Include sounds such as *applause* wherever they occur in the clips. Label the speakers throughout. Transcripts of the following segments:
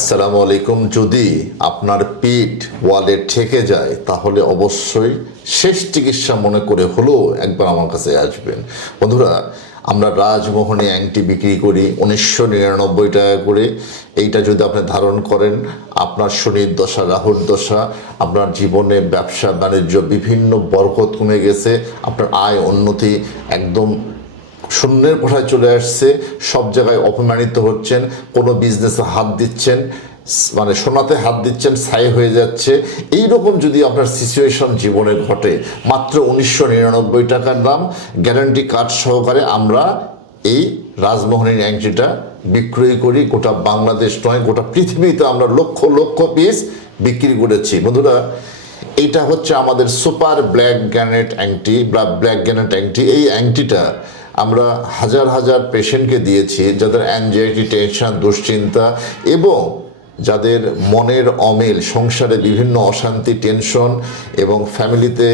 Speaker 1: আসসালামু আলাইকুম। যদি আপনার পিঠ ওয়ালে ঠেকে যায়, তাহলে অবশ্যই শেষ চিকিৎসা মনে করে হলেও একবার আমার কাছে আসবেন। বন্ধুরা, আমরা রাজমোহনে অ্যাংটি বিক্রি করি, উনিশশো নিরানব্বই টাকা করে। এইটা যদি আপনি ধারণ করেন, আপনার শনির দশা, রাহুর দশা, আপনার জীবনে ব্যবসা, বাণিজ্য, বিভিন্ন বরকত কমে গেছে, আপনার আয়, উন্নতি একদম শূন্যের কোঠায় চলে আসছে, সব জায়গায় অপমানিত হচ্ছেন, কোনো বিজনেসে হাত দিচ্ছেন মানে সোনাতে হাত দিচ্ছেন, ছাই হয়ে যাচ্ছে। এই রকম যদি আপনার সিচুয়েশন জীবনে ঘটে, মাত্র উনিশশো নিরানব্বই টাকার দাম গ্যারান্টি কার্ড সহকারে আমরা এই রাজমোহনের অ্যাংটিটা বিক্রয় করি। গোটা বাংলাদেশ নয়, গোটা পৃথিবীতে আমরা লক্ষ লক্ষ পিস বিক্রি করেছি। বন্ধুরা, এইটা হচ্ছে আমাদের সুপার ব্ল্যাক গ্যানেট অ্যাংটি, বা ব্ল্যাক গ্যানেট অ্যাংটি। এই অ্যাংটিটা আমরা হাজার হাজার পেশেন্টকে দিয়েছি যাদের অ্যাংজাইটি টেনশন দুশ্চিন্তা এবং যাদের মনের অমিল, সংসারে বিভিন্ন অশান্তি, টেনশন এবং ফ্যামিলিতে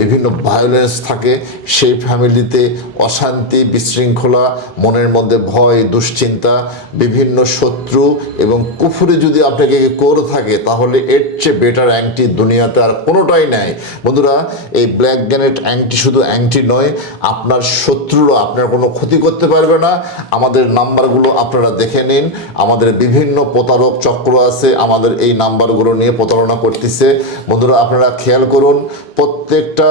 Speaker 1: বিভিন্ন ভায়োলেন্স থাকে, সেই ফ্যামিলিতে অশান্তি, বিশৃঙ্খলা, মনের মধ্যে ভয়, দুশ্চিন্তা, বিভিন্ন শত্রু এবং কুফুরে যদি আপনাকে করে থাকে, তাহলে এর চেয়ে বেটার অ্যাংটি দুনিয়াতে আর কোনোটাই নাই। বন্ধুরা, এই ব্ল্যাক গ্যানেট অ্যাংটি শুধু অ্যাংটি নয়, আপনার শত্রুরা আপনার কোনো ক্ষতি করতে পারবে না। আমাদের নাম্বারগুলো আপনারা দেখে নিন। আমাদের বিভিন্ন প্রতারক চক্র আছে, আমাদের এই নাম্বারগুলো নিয়ে প্রতারণা করতেছে। বন্ধুরা, আপনারা খেয়াল করুন, প্রত্যেকটা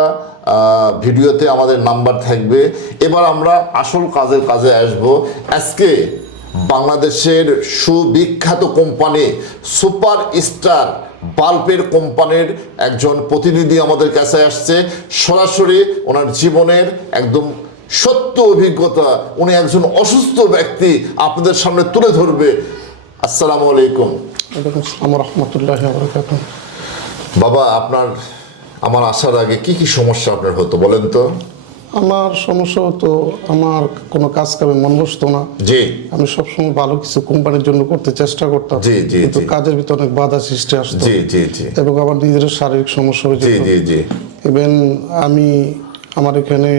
Speaker 1: ভিডিওতে আমাদের নাম্বার থাকবে। এবার আমরা আসল কাজের কাজে আসব। আজকে বাংলাদেশের সুবিখ্যাত কোম্পানি সুপার স্টার বাল্বের কোম্পানির একজন প্রতিনিধি আমাদের কাছে আসছে। সরাসরি ওনার জীবনের একদম সত্য অভিজ্ঞতা, উনি একজন অসুস্থ ব্যক্তি আপনাদের সামনে তুলে ধরবে। আসসালামু আলাইকুম।
Speaker 2: ওয়ালাইকুম আসসালাম রহমতুল্লাহ বরকাত
Speaker 1: বাবা আপনার আমার আসার আগে কি কি সমস্যা আপনার হতো বলেন তো?
Speaker 2: আমার সমস্যা হতো আমার কোনো কাজ কামে মন বসতো না।
Speaker 1: জি।
Speaker 2: আমি সবসময় ভালো কিছু কোম্পানির জন্য করতে চেষ্টা করতাম।
Speaker 1: জি, জি,
Speaker 2: কিন্তু কাজের ভিতরে অনেক বাধা সৃষ্টি আসতো।
Speaker 1: জি জি জি।
Speaker 2: এবং আমার নিজের শারীরিক সমস্যা হয়ে
Speaker 1: জি জি জি।
Speaker 2: ইভেন আমি আমার এখানে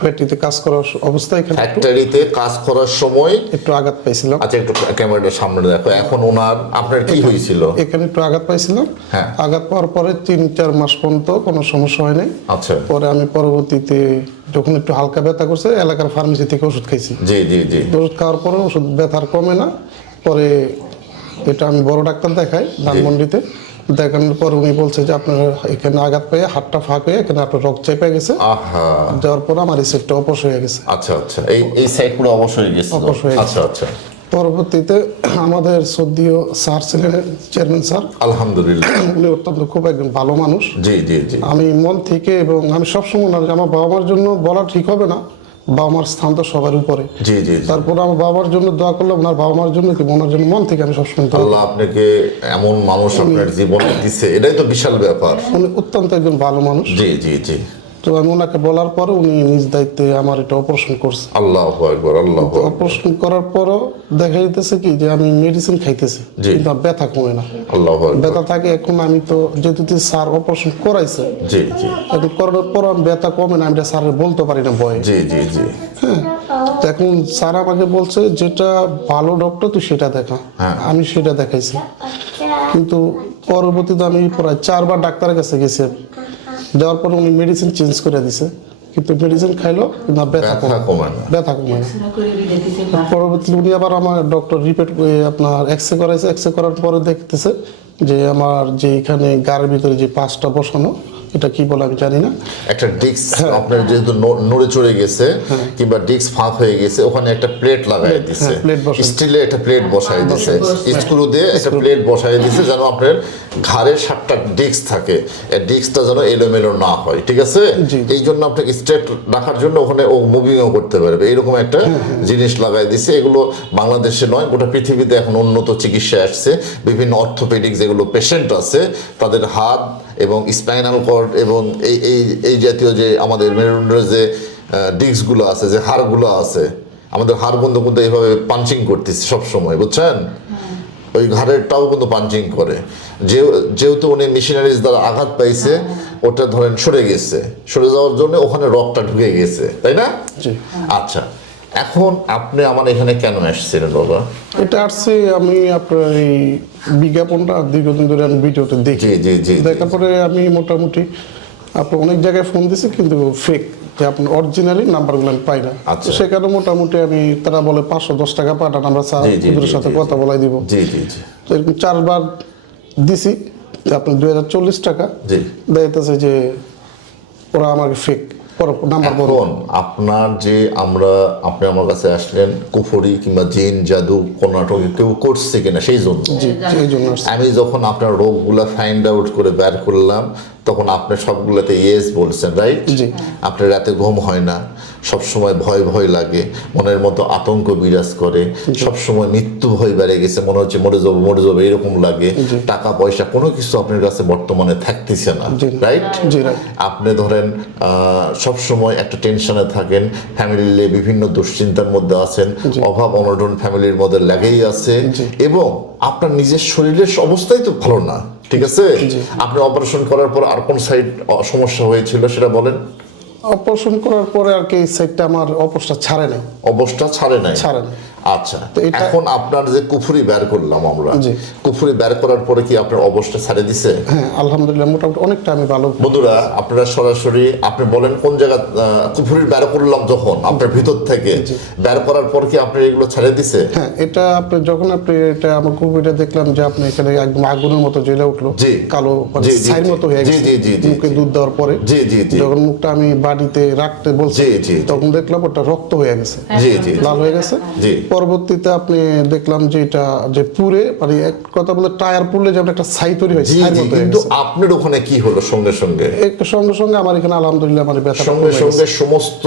Speaker 2: ফ্যাক্টরিতে কাজ করার অবস্থায় এখানে
Speaker 1: ফ্যাক্টরিতে কাজ করার সময়
Speaker 2: একটু আঘাত পাইছিলাম
Speaker 1: আচ্ছা একটু ক্যামেরাটা সামনে দেখো। এখন ওনার আপনার কি হয়েছিল?
Speaker 2: এখানে একটু আঘাত পাইছিলাম
Speaker 1: হ্যাঁ।
Speaker 2: আঘাত পাওয়ার পরে তিন চার মাস পর্যন্ত কোনো সমস্যা হয় নাই।
Speaker 1: আচ্ছা।
Speaker 2: পরে আমি পরবর্তীতে যখন একটু হালকা ব্যথা করছে এলাকার ফার্মেসি থেকে ওষুধ খাইছি।
Speaker 1: জি জি জি।
Speaker 2: ওষুধ খাওয়ার পরে ওষুধ ব্যথার কমে না। পরে এটা আমি বড় ডাক্তার দেখাই ধানমন্ডিতে। দেখানোর পর উনি বলছে যে আপনার এখানে আঘাত পেয়ে হাতটা ফাঁক হয়ে এখানে আপনার রক্ত চেপে গেছে।
Speaker 1: আহা।
Speaker 2: যাওয়ার পর আমার রিসেপ্টটা অপস হয়ে গেছে।
Speaker 1: আচ্ছা আচ্ছা। এই এই সাইড পুরো অপস হয়ে গেছে
Speaker 2: অবশ হয়ে গেছে।
Speaker 1: আচ্ছা আচ্ছা।
Speaker 2: পরবর্তীতে আমাদের সদ্যীয় স্যার ছিলেন চেয়ারম্যান স্যার।
Speaker 1: আলহামদুলিল্লাহ। *clears throat*
Speaker 2: উনি অত্যন্ত খুব একজন ভালো মানুষ।
Speaker 1: জি জি জি।
Speaker 2: আমি মন থেকে এবং আমি সবসময় আমার বাবা মার জন্য বলা ঠিক হবে না। বাবা মার স্থান তো সবার উপরে।
Speaker 1: জি জি
Speaker 2: তারপর আমার বাবার জন্য দোয়া করলাম ওনার বাবা মার জন্য কি ওনার জন্য মন থেকে আমি সবসময় সময়
Speaker 1: আল্লাহ আপনাকে এমন মানুষ আপনার জীবনে দিছে। এটাই তো বিশাল ব্যাপার।
Speaker 2: উনি অত্যন্ত একজন ভালো মানুষ।
Speaker 1: জি জি জি।
Speaker 2: তো আমি ওনাকে বলার পরে উনি নিজ দায়িত্বে আমার এটা অপারেশন করছে।
Speaker 1: আল্লাহ একবার আল্লাহ
Speaker 2: অপারেশন করার পরও দেখা যেতেছে কি যে আমি মেডিসিন খাইতেছি। কিন্তু ব্যথা কমে না।
Speaker 1: আল্লাহ
Speaker 2: ব্যথা থাকে এখন আমি তো যেহেতু স্যার অপারেশন করাইছে
Speaker 1: জি জি।
Speaker 2: এখন করার পর আমি ব্যথা কমে না আমি এটা স্যারের বলতে পারি না ভয়ে।
Speaker 1: জি জি জি।
Speaker 2: তো এখন স্যার আমাকে বলছে যেটা ভালো ডক্টর তুই সেটা দেখা।
Speaker 1: হ্যাঁ।
Speaker 2: আমি সেটা দেখাইছি। কিন্তু পরবর্তীতে আমি প্রায় চারবার ডাক্তারের কাছে গেছি। আমি। যাওয়ার পর উনি মেডিসিন চেঞ্জ করে দিছে। কিন্তু মেডিসিন খাইলো না। ব্যথা কমে ব্যথা কমে না। পরবর্তীতে উনি আবার আমার ডক্টর রিপোর্ট আপনার এক্সরে করাইছে। এক্সরে করার পরে দেখতেছে যে আমার যে এখানে গাড়ির ভিতরে যে পাঁচটা বসানো এটা কি বলে আমি জানি না।
Speaker 1: একটা ডিস্ক
Speaker 2: হ্যাঁ।
Speaker 1: আপনার যেহেতু নড়ে চড়ে গেছে কিংবা ডিস্ক ফাঁক হয়ে গেছে ওখানে একটা প্লেট লাগাই দিছে।
Speaker 2: হ্যাঁ।
Speaker 1: স্টিলে একটা প্লেট বসাই দিছে। স্ক্রু দিয়ে একটা প্লেট বসাই দিছে যেন আপনার ঘাড়ে সাতটা ডিস্ক থাকে। এই ডিস্কটা যেন এলোমেলো না হয় ঠিক আছে? এই জন্য আপনাকে স্ট্রেট রাখার জন্য ওখানে ও মুভিংও করতে পারবে। এরকম একটা
Speaker 2: হ্যাঁ,
Speaker 1: জিনিস লাগাই দিছে। এগুলো বাংলাদেশে নয় গোটা পৃথিবীতে এখন উন্নত চিকিৎসা আসছে। বিভিন্ন অর্থোপেডিক যেগুলো পেশেন্ট আছে তাদের হাত এবং স্পাইনাল কর্ড এবং এই এই এই জাতীয় যে আমাদের মেরুদণ্ডের যে ডিস্কগুলো আছে যে হাড়গুলো আছে আমাদের হাড় বন্ধ কিন্তু এইভাবে পাঞ্চিং করতেছে সবসময় বুঝছেন? ওই ঘাড়েরটাও কিন্তু পাঞ্চিং করে। যে যেহেতু উনি মেশিনারিজ দ্বারা আঘাত পাইছে ওটা ধরেন সরে গেছে। সরে যাওয়ার জন্য ওখানে রকটা ঢুকে গেছে তাই না? আচ্ছা। এখন আপনি আমার এখানে কেন আসছিলেন বাবা?
Speaker 2: এটা আসছে আমি আপনার এই বিজ্ঞাপনটা দীর্ঘদিন ধরে আমি ভিডিওতে দেখি।
Speaker 1: জি জি
Speaker 2: দেখার পরে আমি মোটামুটি আপনার অনেক জায়গায় ফোন দিছি কিন্তু ফেক যে আপনার অরিজিনালি নাম্বারগুলো আমি পাই না।
Speaker 1: আচ্ছা।
Speaker 2: সেখানে মোটামুটি আমি তারা বলে পাঁচশো দশ টাকা পাঠান আমরা স্যার সাথে কথা বলাই দিব।
Speaker 1: জি জি জি।
Speaker 2: এরকম চারবার দিছি যে আপনার দুই হাজার চল্লিশ টাকা।
Speaker 1: জি।
Speaker 2: দেখতেছে যে ওরা আমাকে ফেক নাম্বার
Speaker 1: এখন আপনার যে আমরা আপনি আমার কাছে আসলেন কুফরি কিংবা জিন জাদু কর্ণাটকে কেউ করছে কিনা সেই জন্য। আমি যখন আপনার রোগগুলা ফাইন্ড আউট করে বের করলাম তখন আপনি সবগুলোতে ইয়েস বলছেন রাইট। আপনার রাতে ঘুম হয় না সব সময় ভয় ভয় লাগে মনের মতো আতঙ্ক বিরাজ করে সব সময় মৃত্যু ভয় বেড়ে গেছে মনে হচ্ছে মরে যাব মরে যাব এরকম লাগে টাকা পয়সা কোনো কিছু আপনার কাছে বর্তমানে থাকতেছে না রাইট আপনি ধরেন সব সময় একটা টেনশনে থাকেন ফ্যামিলি বিভিন্ন দুশ্চিন্তার মধ্যে আছেন অভাব অনটন ফ্যামিলির মধ্যে লেগেই আছে এবং আপনার নিজের শরীরের অবস্থাই তো ভালো না। ঠিক আছে? আপনি অপারেশন করার পর আর কোন সাইড সমস্যা হয়েছিল সেটা বলেন।
Speaker 2: অপারেশন করার পরে আর কি সাইডটা আমার অবস্থা ছাড়ে নাই।
Speaker 1: অবস্থা ছাড়ে নাই।
Speaker 2: ছাড়ে নাই।
Speaker 1: আচ্ছা এখন আপনার যে কুফুরি বের করলাম আমরা। কুফুরি বের করার পরে কি আপনার অবস্থা ছাড়ে দিছে?
Speaker 2: হ্যাঁ আলহামদুলিল্লাহ মোটামুটি অনেকটা আমি ভালো।
Speaker 1: বন্ধুরা আপনারা সরাসরি আপনি বলেন কোন জায়গা কুফুরির বের করলাম যখন আপনার ভিতর থেকে বের করার পর কি আপনি এগুলো ছেড়ে দিছে?
Speaker 2: হ্যাঁ এটা আপনি যখন আপনি এটা আমার কবিটা দেখলাম যে আপনি এখানে একদম আগুনের মতো জ্বলে উঠল। কালো মানে ছাইয়ের মতো হয়ে গেছে।
Speaker 1: জি, জি, জি,
Speaker 2: মুখে দুধ দেওয়ার পরে
Speaker 1: জি জি
Speaker 2: যখন মুখটা আমি বাড়িতে রাখতে বলছি। তখন দেখলাম ওটা রক্ত হয়ে গেছে।
Speaker 1: জি জি।
Speaker 2: লাল হয়ে গেছে।
Speaker 1: জি।
Speaker 2: পরবর্তীতে আপনি দেখলাম যে এটা যে পুরে মানে এক কথা বলে টায়ার পুরলে যেমন একটা ছাই তৈরি হয়
Speaker 1: কিন্তু আপনার ওখানে কি হলো সঙ্গে সঙ্গে?
Speaker 2: সঙ্গে সঙ্গে আমার এখানে আলহামদুলিল্লাহ মানে ব্যথা
Speaker 1: সঙ্গে সঙ্গে সমস্ত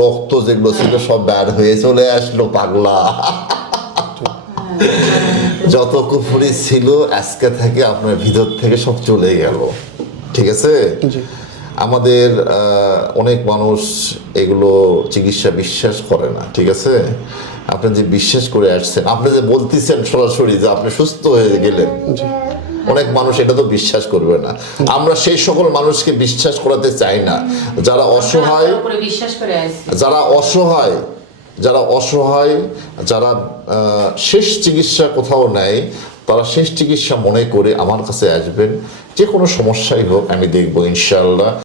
Speaker 1: রক্ত যেগুলো ছিল সব বের হয়ে চলে আসলো পাগলা। যত কুফুরি ছিল আজকে থেকে আপনার ভিতর থেকে সব চলে গেল। ঠিক আছে?
Speaker 2: জি।
Speaker 1: আমাদের অনেক মানুষ এগুলো চিকিৎসা বিশ্বাস করে না ঠিক আছে? আপনি যে বিশ্বাস করে আসছেন আপনি যে বলতেছেন সরাসরি যে আপনি সুস্থ হয়ে গেলেন অনেক মানুষ এটা তো বিশ্বাস করবে না। আমরা সেই সকল মানুষকে বিশ্বাস করাতে চাই না। যারা অসহায় যারা অসহায় যারা অসহায় যারা শেষ চিকিৎসা কোথাও নেয় তারা শেষ চিকিৎসা মনে করে আমার কাছে আসবেন। যে কোনো সমস্যাই হোক আমি দেখব ইনশাল্লাহ